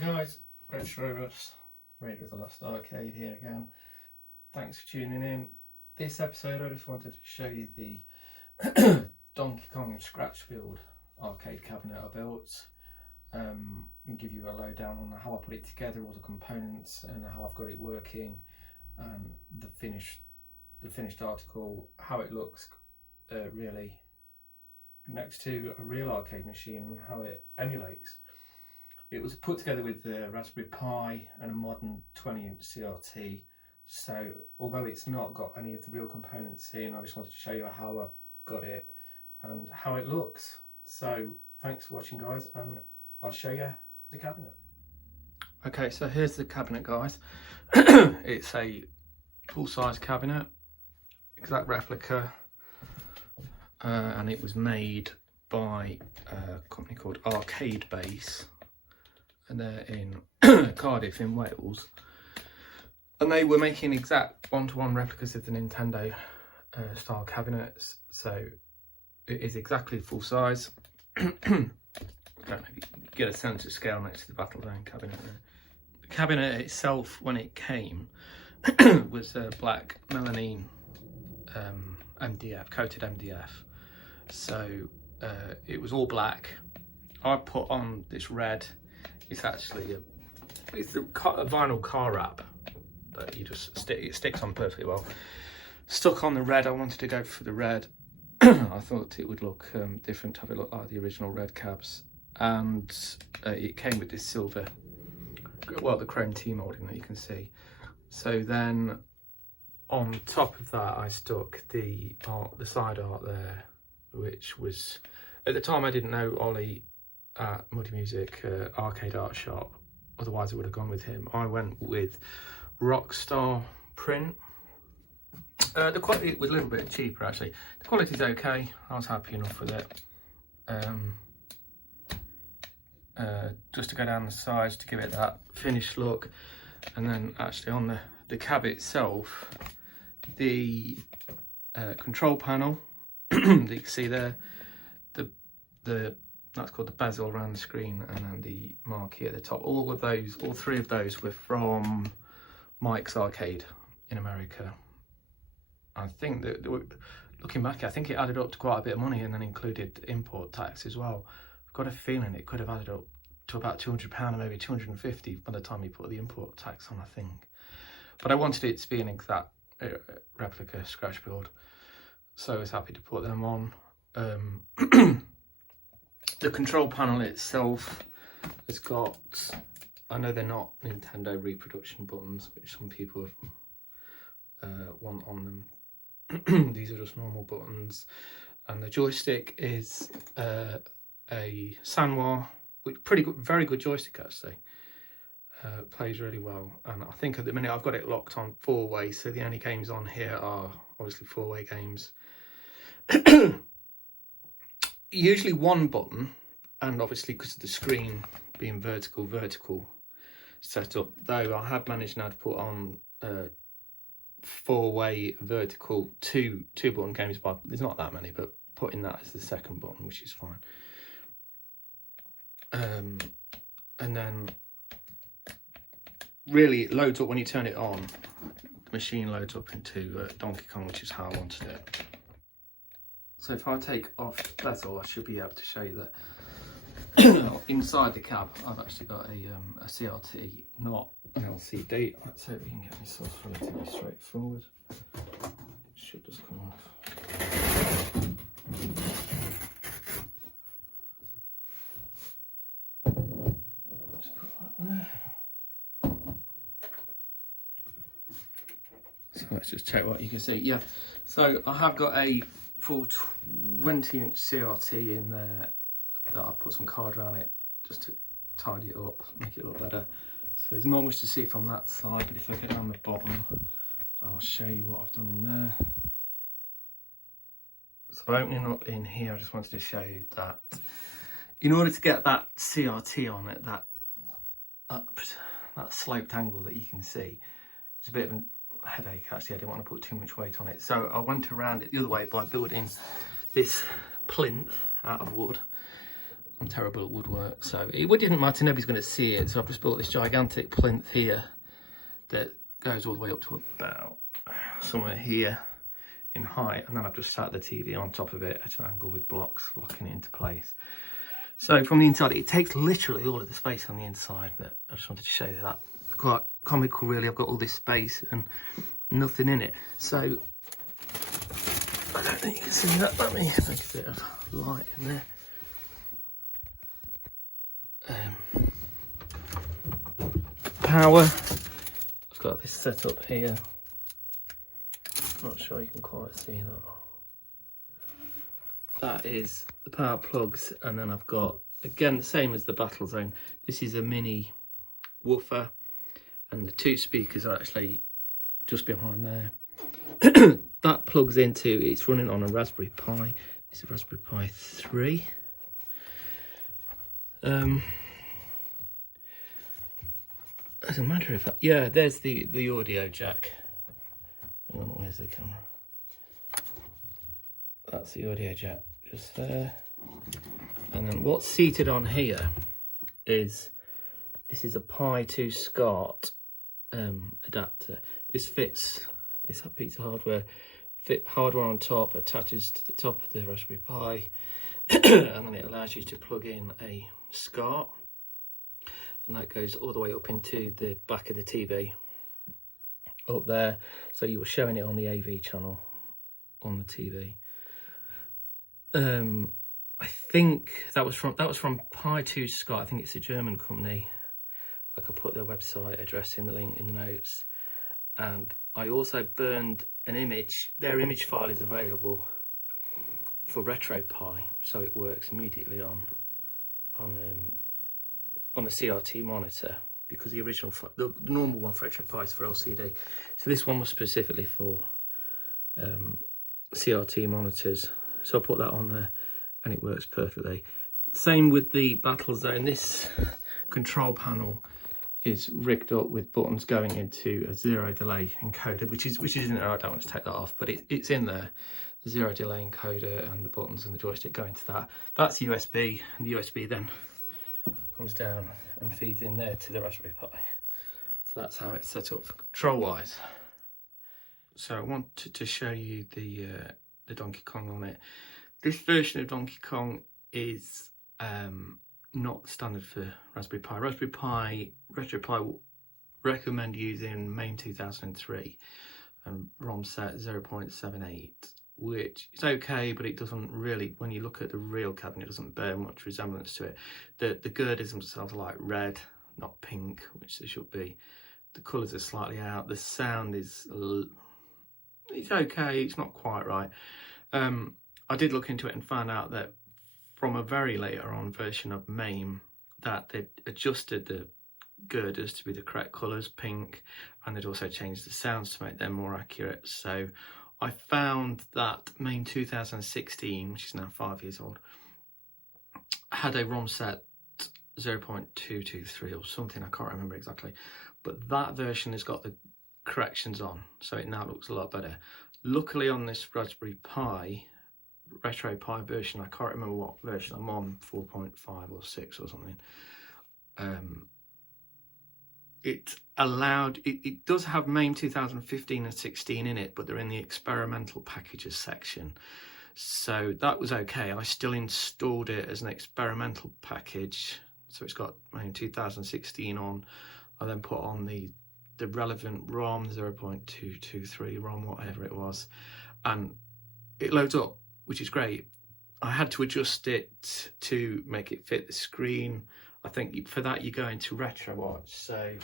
Hi guys, Retrobus, Raid with the Lost Arcade here again. Thanks for tuning in. This episode I just wanted to show you the Donkey Kong Scratchbuild arcade cabinet I built and give you a lowdown on how I put it together, all the components and how I've got it working, and the finished article, how it looks really next to a real arcade machine and how it emulates. It was put together with the Raspberry Pi and a modern 20-inch CRT, so although it's not got any of the real components in, I just wanted to show you how I've got it and how it looks. So thanks for watching guys, and I'll show you the cabinet. Okay, so here's the cabinet guys. It's a full-size cabinet, exact replica, and it was made by a company called Arcade Base. And they're in Cardiff in Wales, and they were making exact one-to-one replicas of the Nintendo style cabinets, so it is exactly full size. I don't know if you can get a sense of scale next to the Battle Zone cabinet there. The cabinet itself, when it came, was black melamine MDF, coated MDF, so it was all black. I put on this red. It's actually a vinyl car wrap that you just stick. It sticks on perfectly well. Stuck on the red, I wanted to go for the red. I thought it would look different, to have it look like the original red cabs, and it came with this silver, well, the chrome T-molding that you can see. So then on top of that, I stuck the side art there, which was, at the time I didn't know Ollie at Muddy Music Arcade Art Shop, otherwise I would have gone with him. I went with Rockstar print. The quality was a little bit cheaper actually. The quality's okay, I was happy enough with it. Just to go down the sides to give it that finished look, and then actually on the cab itself, the control panel that you can see there, that's called the Bezel around the screen, and then the Marquee at the top. All three of those were from Mike's Arcade in America. I think that, looking back, I think it added up to quite a bit of money, and then included import tax as well. I've got a feeling it could have added up to about £200 or maybe 250 by the time you put the import tax on, I think. But I wanted it to be an exact replica scratch build, so I was happy to put them on. The control panel itself has got, I know they're not Nintendo reproduction buttons, which some people want on them. These are just normal buttons, and the joystick is a Sanwa, which pretty good, very good joystick actually. Plays really well, and I think at the minute I've got it locked on 4-way, so the only games on here are obviously 4-way games. Usually one button, and obviously because of the screen being vertical setup, though I have managed now to put on 4-way vertical two button games, but there's not that many, but putting that as the second button, which is fine. And then really it loads up when you turn it on. The machine loads up into Donkey Kong, which is how I wanted it. So if I take off Bezel, I should be able to show you that inside the cab I've actually got a CRT, not an LCD. Let's hope we can get this off relatively straightforward. Should just come off. Just put that there. So let's just check what you can see. Yeah, so I have got a full 20-inch CRT in there that I've put some card around it just to tidy it up, make it look better. So there's not much to see from that side, but if I get down the bottom, I'll show you what I've done in there. So opening up in here, I just wanted to show you that in order to get that CRT on it, that sloped angle that you can see, it's a bit of a headache actually. I didn't want to put too much weight on it, so I went around it the other way by building this plinth out of wood, I'm terrible at woodwork, so it didn't matter, nobody's going to see it. So I've just built this gigantic plinth here that goes all the way up to about somewhere here in height, and then I've just sat the TV on top of it at an angle with blocks locking it into place. So from the inside, it takes literally all of the space on the inside, but I just wanted to show you that. It's quite comical really, I've got all this space and nothing in it. So I don't think you can see that. Let me make a bit of light in there. Power, I've got this set up here. Not sure you can quite see that. That is the power plugs, and then I've got, again, the same as the Battle Zone. This is a mini woofer, and the 2 speakers are actually just behind there. That plugs into, it's running on a Raspberry Pi. It's a Raspberry Pi 3. As a matter of fact, yeah, there's the audio jack. Hang on, where's the camera? That's the audio jack just there. And then what's seated on here is, this is a Pi2Scart adapter. This fits, this piece of hardware, hardware on top, attaches to the top of the Raspberry Pi, and then it allows you to plug in a SCART, and that goes all the way up into the back of the TV up there, so you were showing it on the AV channel on the TV. I think that was from Pi2Scart. I think it's a German company. I could put their website address in the link in the notes. And I also burned an image. Their image file is available for RetroPie, so it works immediately on the CRT monitor, because the original, the normal one for RetroPie is for LCD. So this one was specifically for CRT monitors. So I put that on there and it works perfectly. Same with the Battle Zone. This control panel is rigged up with buttons going into a 0 delay encoder, which is in there. I don't want to take that off, but it's in there. The 0 delay encoder and the buttons and the joystick go into that. That's USB, and the USB then comes down and feeds in there to the Raspberry Pi. So that's how it's set up control wise. So I wanted to show you the Donkey Kong on it. This version of Donkey Kong is not standard for Raspberry Pi. RetroPie recommend using MAME 2003 and ROM set 0.78, which is okay, but it doesn't really, when you look at the real cabinet, it doesn't bear much resemblance to it. The girders themselves are like red, not pink, which they should be. The colours are slightly out. The sound is, it's okay, it's not quite right. I did look into it and found out that from a very later on version of MAME, that they'd adjusted the girders to be the correct colours, pink, and they'd also changed the sounds to make them more accurate. So I found that MAME 2016, which is now 5 years old, had a ROM set 0.223 or something, I can't remember exactly, but that version has got the corrections on, so it now looks a lot better. Luckily on this Raspberry Pi, RetroPie version, I can't remember what version I'm on, 4.5 or 6 or something, it does have MAME 2015 and 16 in it, but they're in the experimental packages section, so that was okay. I still installed it as an experimental package, so it's got MAME 2016 on. I then put on the relevant ROM, 0.223 ROM, whatever it was, and it loads up, which is great. I had to adjust it to make it fit the screen. I think for that you go into RetroWatch. So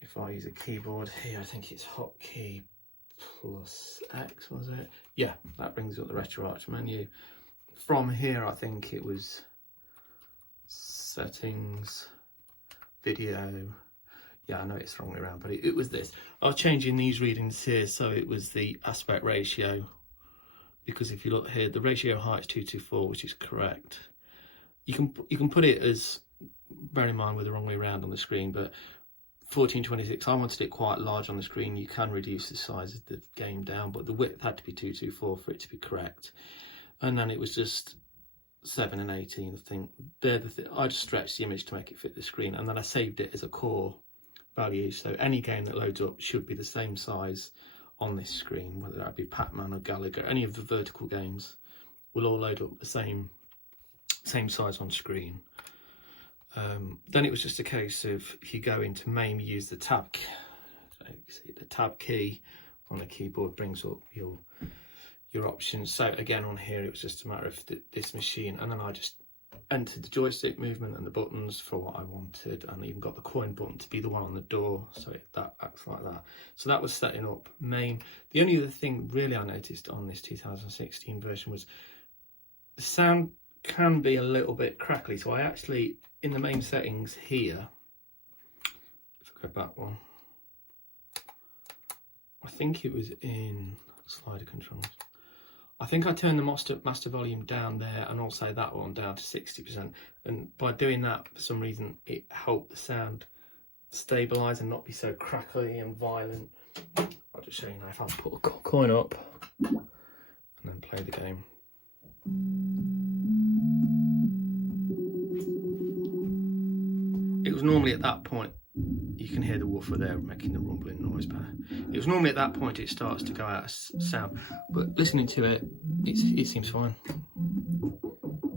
if I use a keyboard here, I think it's hotkey plus X, was it? Yeah, that brings up the RetroWatch menu. From here, I think it was settings, video. Yeah, I know it's the wrong way around, but it was this. I was changing these readings here, so it was the aspect ratio, because if you look here, the ratio height is 224, which is correct. You can put it as, bear in mind we're the wrong way around on the screen, but 1426, I wanted it quite large on the screen. You can reduce the size of the game down, but the width had to be 224 for it to be correct. And then it was just 7 and 18, I think. I just stretched the image to make it fit the screen, and then I saved it as a core value. So any game that loads up should be the same size on this screen, whether that be Pac-Man or Gallagher. Any of the vertical games will all load up the same size on screen. Then it was just a case of, if you go into MAME, you use the tab. So you can see the tab key on the keyboard brings up your options. So again, on here, it was just a matter of this machine, and then I just entered the joystick movement and the buttons for what I wanted, and even got the coin button to be the one on the door, so that acts like that. So that was setting up MAME. The only other thing really I noticed on this 2016 version was the sound can be a little bit crackly. So I actually, in the MAME settings here, if I go back one, I think it was in slider controls. I think I turned the master volume down there, and also that one down to 60%. And by doing that, for some reason, it helped the sound stabilise and not be so crackly and violent. I'll just show you now if I put a coin up and then play the game. It was normally at that point, you can hear the woofer there making the rumbling noise better. It was normally at that point it starts to go out of sound, but listening to it, it seems fine.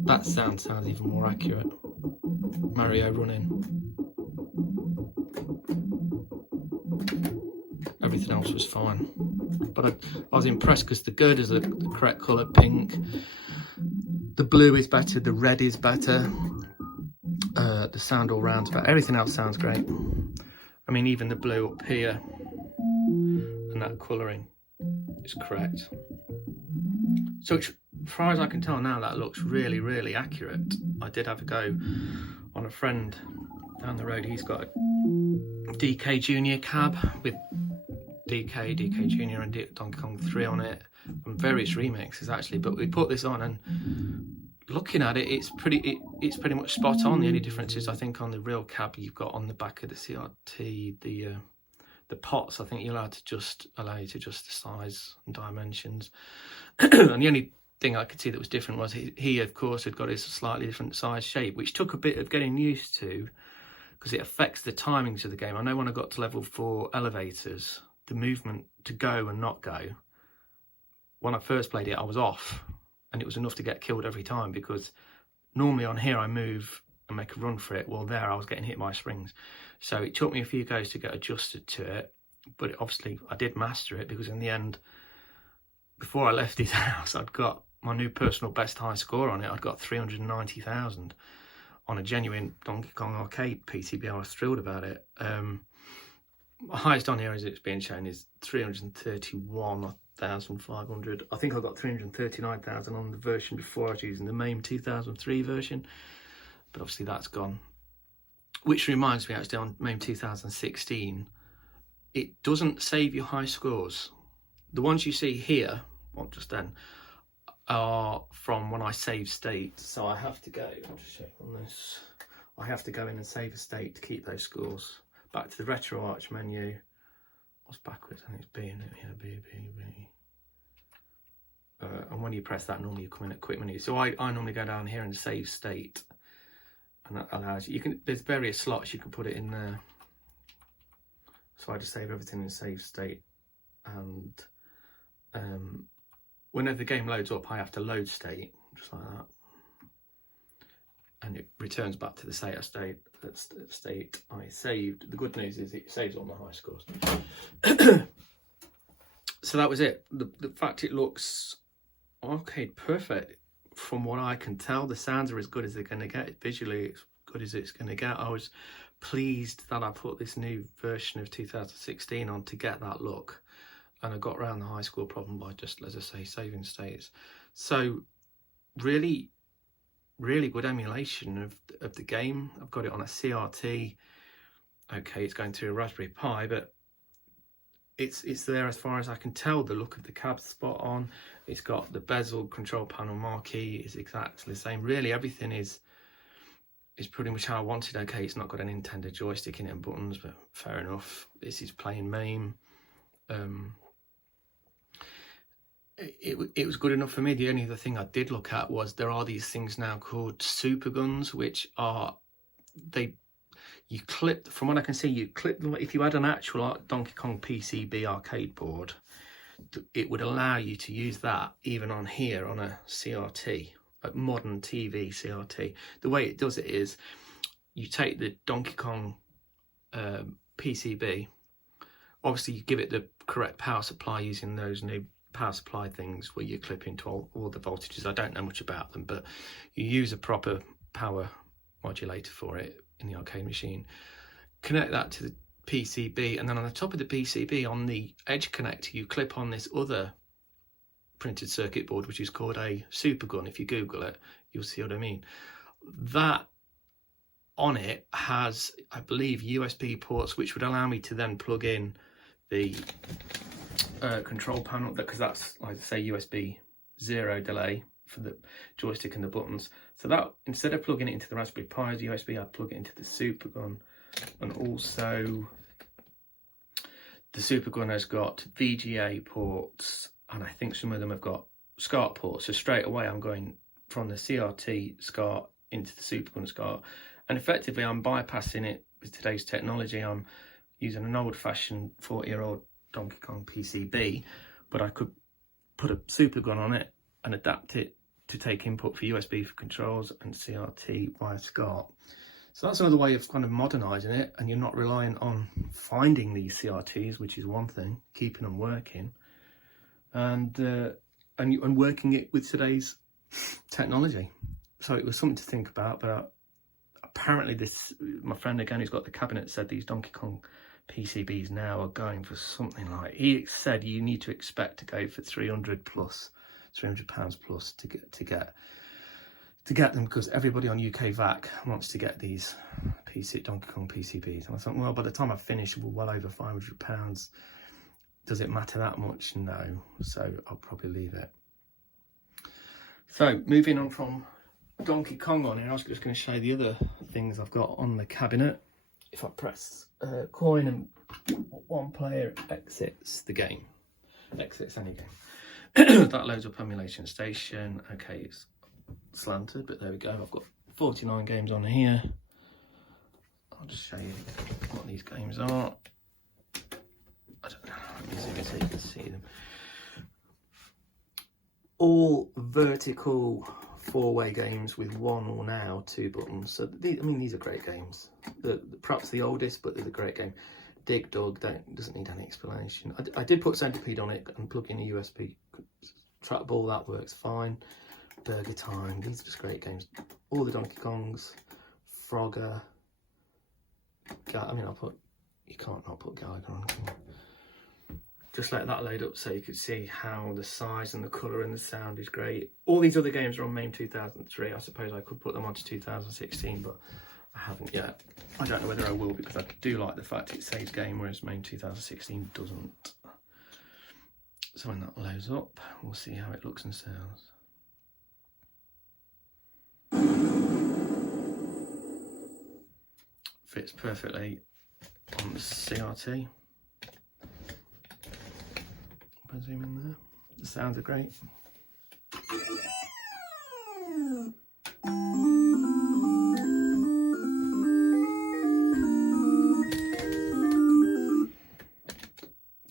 That sounds even more accurate. Mario running. Everything else was fine. But I was impressed because the girders are the correct colour, pink. The blue is better, the red is better. The sound all round's better. Everything else sounds great. I mean, even the blue up here and that colouring is correct. So as far as I can tell now, that looks really, really accurate. I did have a go on a friend down the road. He's got a DK Junior cab with DK Junior and Donkey Kong 3 on it, and various remixes actually. But we put this on, and looking at it, it's pretty much spot on. The only difference is, I think, on the real cab you've got on the back of the CRT, the pots, I think you're allowed to allow you to adjust the size and dimensions. And the only thing I could see that was different was he of course had got his slightly different size shape, which took a bit of getting used to because it affects the timings of the game. I know when I got to level 4 elevators, the movement to go and not go, when I first played it, I was off. And it was enough to get killed every time, because normally on here I move and make a run for it. Well, there I was getting hit by springs. So it took me a few goes to get adjusted to it, but obviously I did master it, because in the end, before I left his house, I'd got my new personal best high score on it. I'd got 390,000 on a genuine Donkey Kong arcade PCB. I was thrilled about it. My highest on here, as it's being shown, is 331,500. I think I got 339,000 on the version before. I was using the MAME 2003 version, but obviously that's gone. Which reminds me, actually, on MAME 2016, it doesn't save your high scores. The ones you see here, well, just then, are from when I save state. So I have to go, I'll just check on this. I have to go in and save a state to keep those scores. Back to the RetroArch menu. What's backwards? I think it's B, isn't it? Yeah, B. And when you press that, normally you come in at quick menu. So I normally go down here and save state, and that allows you can. There's various slots you can put it in there. So I just save everything in save state, and whenever the game loads up, I have to load state, just like that, and it returns back to the state I saved. The good news is it saves all my high scores. So that was it. The fact it looks arcade perfect, from what I can tell. The sounds are as good as they're going to get. Visually, it's good as it's going to get. I was pleased that I put this new version of 2016 on to get that look, and I got around the high score problem by just, as I say, saving states. So really good emulation of the game. I've got it on a CRT. Okay, it's going through a Raspberry Pi, but it's there as far as I can tell. The look of the cab's spot on. It's got the bezel control panel. Marquee is exactly the same. Really, everything is pretty much how I wanted. Okay, it's not got a Nintendo joystick in it and buttons, but fair enough. This is playing MAME. it was good enough for me. The only other thing I did look at was there are these things now called Superguns, which are, you clip, from what I can see, you clip them. If you had an actual Donkey Kong PCB arcade board, it would allow you to use that even on here on a CRT, a modern TV CRT. The way it does it is you take the Donkey Kong PCB, obviously you give it the correct power supply using those new power supply things where you clip into all the voltages. I don't know much about them, but you use a proper power modulator for it in the arcade machine. Connect that to the PCB, and then on the top of the PCB, on the edge connector, you clip on this other printed circuit board, which is called a Supergun. If you Google it, you'll see what I mean. That on it has, I believe, USB ports, which would allow me to then plug in the control panel, because that's, like I say, USB 0 delay for the joystick and the buttons. So that, instead of plugging it into the Raspberry Pi's USB, I'd plug it into the Supergun. And also the Supergun has got VGA ports, and I think some of them have got SCART ports. So straight away I'm going from the CRT SCART into the Supergun SCART, and effectively I'm bypassing it with today's technology. I'm using an old-fashioned 40-year-old Donkey Kong PCB, but I could put a Supergun on it and adapt it to take input for USB for controls and CRT via SCART. So that's another way of kind of modernising it, and you're not relying on finding these CRTs, which is one thing, keeping them working, and working it with today's technology. So it was something to think about. But apparently, my friend again who's got the cabinet said these Donkey Kong PCBs now are going for something like, he said you need to expect to go for £300 plus to get them, because everybody on UK VAC wants to get these Donkey Kong PCBs. And I thought, well, by the time I finish, we're well over £500. Does it matter that much? No. So I'll probably leave it. So moving on from Donkey Kong on here, I was just going to show you the other things I've got on the cabinet. If I press coin and one player exits the game, exits any game, that loads up Emulation Station. Okay, it's slanted, but there we go. I've got 49 games on here. I'll just show you what these games are. I don't know how easy it is so you can see them. All vertical four-way games with one or now two buttons. So these are great games. Perhaps the oldest, but they're a great game. Dig Dug doesn't need any explanation. I did put Centipede on it and plug in a USB trackball. That works fine. Burger Time. These are just great games. All the Donkey Kongs. Frogger. You can't not put Gallagher on. Just let that load up so you could see how the size and the colour and the sound is great. All these other games are on MAME 2003. I suppose I could put them onto 2016, but I haven't yet. I don't know whether I will, because I do like the fact it saves game, whereas MAME 2016 doesn't. So when that loads up, we'll see how it looks and sounds. Fits perfectly on the CRT. If I zoom in there, the sounds are great.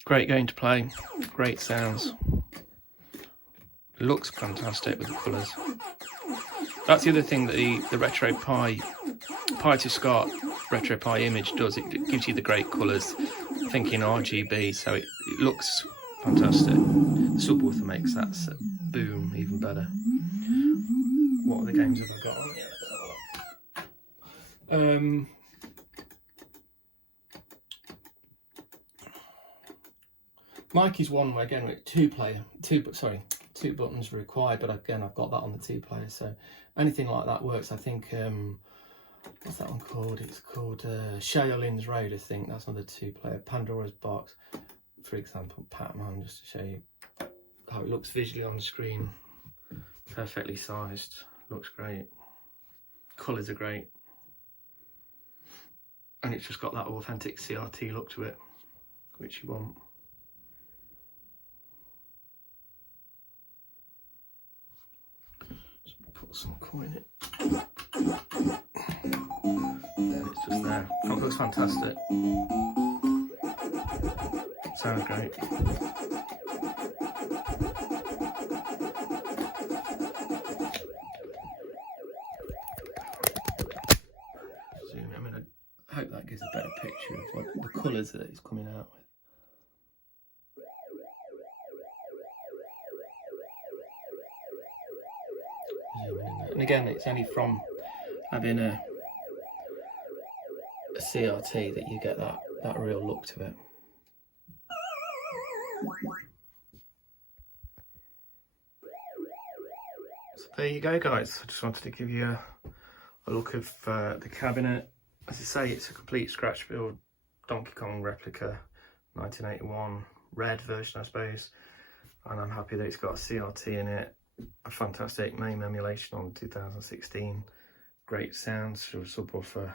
Great game to play, great sounds. Looks fantastic with the colours. That's the other thing that the Retro Pi, Pi2Scart Retro Pi image does. It gives you the great colours, thinking RGB, so it looks fantastic. The subwoofer makes that boom even better. What other games have I got on here? Let's have a look. Marquee's one where again with two buttons required, but again I've got that on the 2-player, so anything like that works. I think what's that one called? It's called Shaolin's Road, I think. That's on the 2-player. Pandora's Box, for example. Pac-Man, just to show you how it looks visually on the screen. Perfectly sized, looks great. Colours are great, and it's just got that authentic CRT look to it, which you want. put some coin in it. And it's just there. It looks fantastic. Sounds great. Zoom in. I mean, I hope that gives a better picture of what the colours that it's coming out with. And again, it's only from having a CRT that you get that real look to it. So there you go, guys. I just wanted to give you a look of the cabinet. As I say, it's a complete Scratchbuild Donkey Kong replica, 1981 red version, I suppose. And I'm happy that it's got a CRT in it. A fantastic MAME emulation on 2016, great sounds through a subwoofer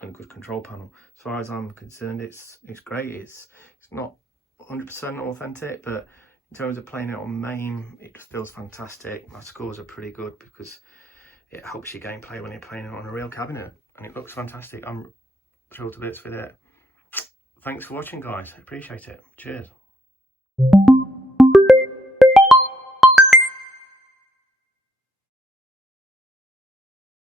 and a good control panel. As far as I'm concerned, it's great. It's not 100% authentic, but in terms of playing it on MAME, it just feels fantastic. My scores are pretty good because it helps your gameplay when you're playing it on a real cabinet, and it looks fantastic. I'm thrilled to bits with it. Thanks for watching, guys. I appreciate it. Cheers.